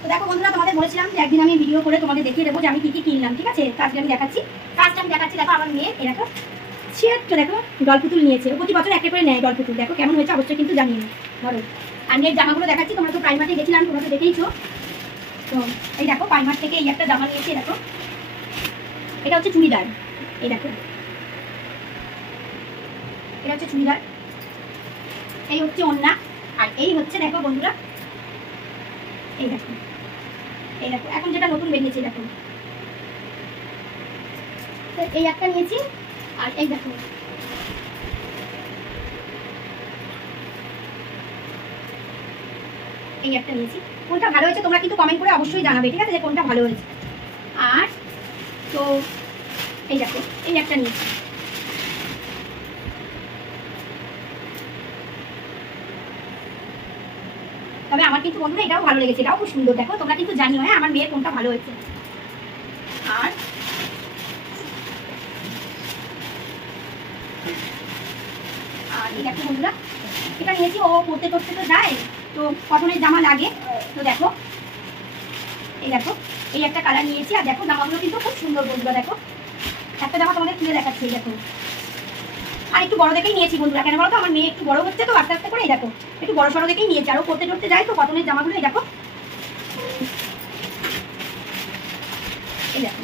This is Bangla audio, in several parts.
তো দেখো বন্ধুরা, তোমাদের বলেছিলাম যে একদিন আমি ভিডিও করে তোমাদের দেখিয়ে দেবো যে আমি কি কি কিনলাম, ঠিক আছে? তো আজকে আমি দেখাচ্ছি। ফার্স্ট আমি দেখাচ্ছি, দেখো আমার মেয়ে এরকম ছিয়াটটা দেখো ডলপুতুল নিয়েছে। প্রতি বছর একটা করে নেয় ডলপুতুল। দেখো কেমন হয়েছে অবশ্যই কিন্তু জানিয়ে না। ধরো আর মেয়ের জামাগুলো দেখাচ্ছি। তোমরা তো প্রাইমার্টে দেখছিলাম, তোমরা তো দেখেইছো। তো এই দেখো প্রাইমার্ট থেকে এই একটা জামা নিয়েছি। দেখো এটা হচ্ছে চুড়িদার। এই দেখো এটা হচ্ছে চুড়িদার, এই হচ্ছে ওড়না, আর এই হচ্ছে দেখো বন্ধুরা, এই দেখো এই দেখো এখন যেটা নতুন বেরিয়েছে দেখো, এই একটা নিয়েছি। আর এই দেখো এই একটা নিয়েছি। কোনটা ভালো হয়েছে তোমরা কিন্তু কমেন্ট করে অবশ্যই জানাবে, ঠিক আছে, যে কোনটা ভালো হয়েছে। আর তো এই দেখো এই একটা নিয়েছি। তবে আমার কিন্তু বন্ধুরা এটাও ভালো লেগেছে, এটাও খুব সুন্দর। দেখো তোমরা কিন্তু জানিও হ্যাঁ আমার মেয়ের কোনটা ভালো হয়েছে। আর এই দেখো বন্ধুরা, এটা নিয়েছি। ও পড়তে টরতে তো যায়, তো কটনের জামা লাগে। তো দেখো এই দেখো এই একটা কালার নিয়েছি। আর দেখো জামাগুলো কিন্তু খুব সুন্দর বন্ধুরা। দেখো একটা জামা তোমাদের খুলে দেখাচ্ছি, দেখো। আর একটু বড় দেখেই নিয়েছি বন্ধুরা, কেন বলো তো আমার মেয়ে একটু বড় হচ্ছে, তো আস্তে আস্তে করে এই দেখো একটু বড় সড়ো দেখেই নিয়েছি। আর ও পড়তে টরতে যায়, তো কটনের জামাগুলো এই দেখো এই দেখো।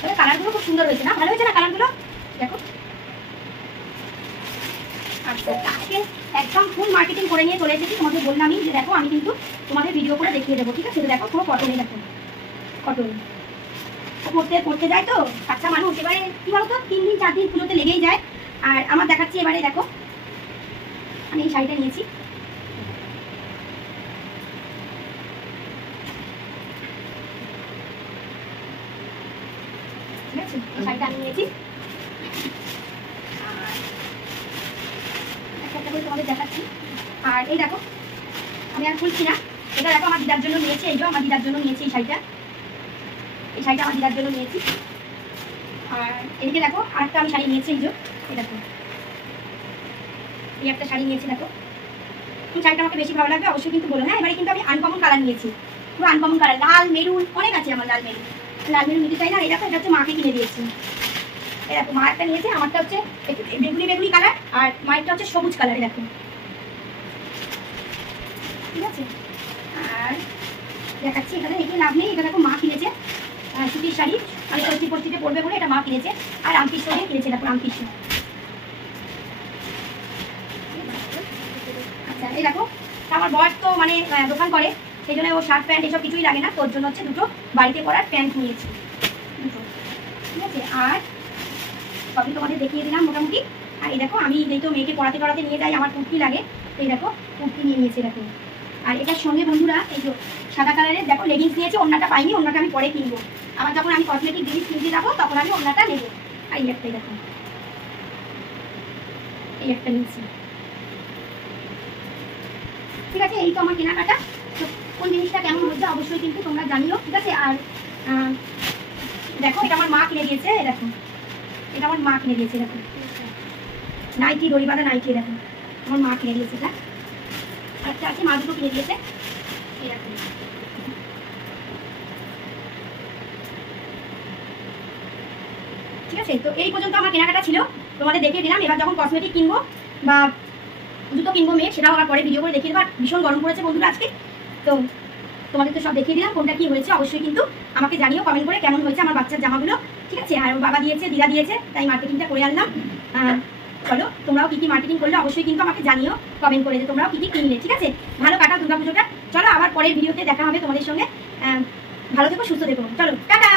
তবে কালারগুলো খুব সুন্দর হয়েছে না? ভালো হয়েছে না কালারগুলো? দেখো আচ্ছা, আজকে একদম ফুল মার্কেটিং করে নিয়ে চলে এসেছি। তোমাদের বললামই যে দেখো আমি কিন্তু তোমাদের ভিডিও করে দেখিয়ে দেবো, ঠিক আছে? দেখো পুরো কটনে, দেখো কটন। পড়তে পড়তে যায় তো বাচ্চা মানুষ, এবারে কি বলতো 3 দিন 4 দিন পুজোতে লেগেই যায়। আর আমার দেখাচ্ছি এবারে, দেখো আমি এই শাড়িটা নিয়েছি। ঠিক আছে, এই শাড়িটা আমি নিয়েছি। একটা করে তোমাদের দেখাচ্ছি। আর এই দেখো আমি আর খুলছি না, এটা দেখো আমার দিদার জন্য নিয়েছি। এই যে আমার দিদার জন্য নিয়েছি এই শাড়িটা। এই শাড়িটা আমার দিদার জন্য নিয়েছি। আর এদিকে দেখো আরেকটা আমি শাড়ি নিয়েছি। এই যে এই দেখো এই একটা শাড়ি নিয়েছি। দেখো এই শাড়িটা আমাকে বেশি ভালো লাগবে অবশ্যই কিন্তু বলো হ্যাঁ। এবারে কিন্তু আমি আনকমন কালার নিয়েছি, পুরো আনকমন কালার, লাল মেরুন অনেক আছে আমার। লাল মেরুন নিতে চাই না। এই দেখো এটা হচ্ছে মাকে কিনে দিয়েছি। এই দেখো মা একটা নিয়েছে, আমারটা হচ্ছে বেগুনি বেগুনি কালার, আর মায়েরটা হচ্ছে সবুজ কালার। দেখো ঠিক আছে। আর দেখাচ্ছি এখানে, এগুলো লাভ নেই। এটা দেখো মা কিনেছে সুতির শাড়ি, মানে ষষ্ঠী পষ্ঠীতে পড়বে বলে এটা মা কিনেছে। আর রামকৃষ্ণ দিয়ে কিনেছে, দেখো রামকৃষ্ণ। আচ্ছা এই দেখো আমার বর তো মানে দোকান করে, সেই জন্য ও শার্ট প্যান্ট এসব কিছুই লাগে না, তোর জন্য হচ্ছে দুটো বাড়িতে পরার প্যান্ট নিয়েছি, দুটো। ঠিক আছে। আর সবই তোমাদের দেখিয়ে দিলাম মোটামুটি। আর এই দেখো আমি যেহেতু মেয়েকে পড়াতে নিয়ে যাই, আমার কুর্তি লাগে, তো এই দেখো কুর্তি নিয়ে নিয়েছি। দেখো আর এটার সঙ্গে বন্ধুরা এই যে সাদা কালারের দেখো লেগিংস নিয়েছি। ওড়নাটা পাইনি, ওড়নাটা আমি পরে কিনবো। আবার যখন আমি কসমেটিক জিনিস কিনতে যাবো তখন আমি ওড়নাটা নেবো। আর এই একটাই দেখো এই একটা নিয়েছি। ঠিক আছে, এই তো আমার কেনাকাটা। তো কোন জিনিসটা কেমন হচ্ছে অবশ্যই কিন্তু তোমরা জানিও, ঠিক আছে। আর দেখো এটা আমার মা কিনে দিয়েছে। দেখো এটা আমার মা কিনে দিয়েছে। দেখো নাইটি, দড়ি বাঁধা নাইটি। দেখো আমার মা কিনে দিয়েছে। এটা আরেকটা আছে, মা দুটো কিনে দিয়েছে। এরকম ঠিক আছে। তো এই পর্যন্ত আমার কেনাকাটা ছিল, তোমাদের দেখিয়ে দিলাম। এবার যখন কসমেটিক কিনবো বা জুতো কিনবো মেয়ে, সেটাও আমার পরে ভিডিও করে দেখিয়ে দেবো। ভীষণ গরম পড়েছে বন্ধুরা আজকে, তো তোমাদের তো সব দেখিয়ে দিলাম। কোনটা কি হয়েছে অবশ্যই কিন্তু আমাকে জানিও কমেন্ট করে কেমন হয়েছে আমার বাচ্চার জামাগুলো, ঠিক আছে। আর বাবা দিয়েছে, দিদা দিয়েছে, তাই মার্কেটিংটা করে আনলাম। চলো তোমরাও কি কি মার্কেটিং করলে অবশ্যই কিন্তু আমাকে জানিও কমেন্ট করে, যে তোমরাও কি কি কিনলে, ঠিক আছে। ভালো কাটাও দুর্গাপুজোটা। চলো আবার পরের ভিডিওতে দেখা হবে তোমাদের সঙ্গে। ভালো থেকো, সুস্থ থেকো। চলো টাটা।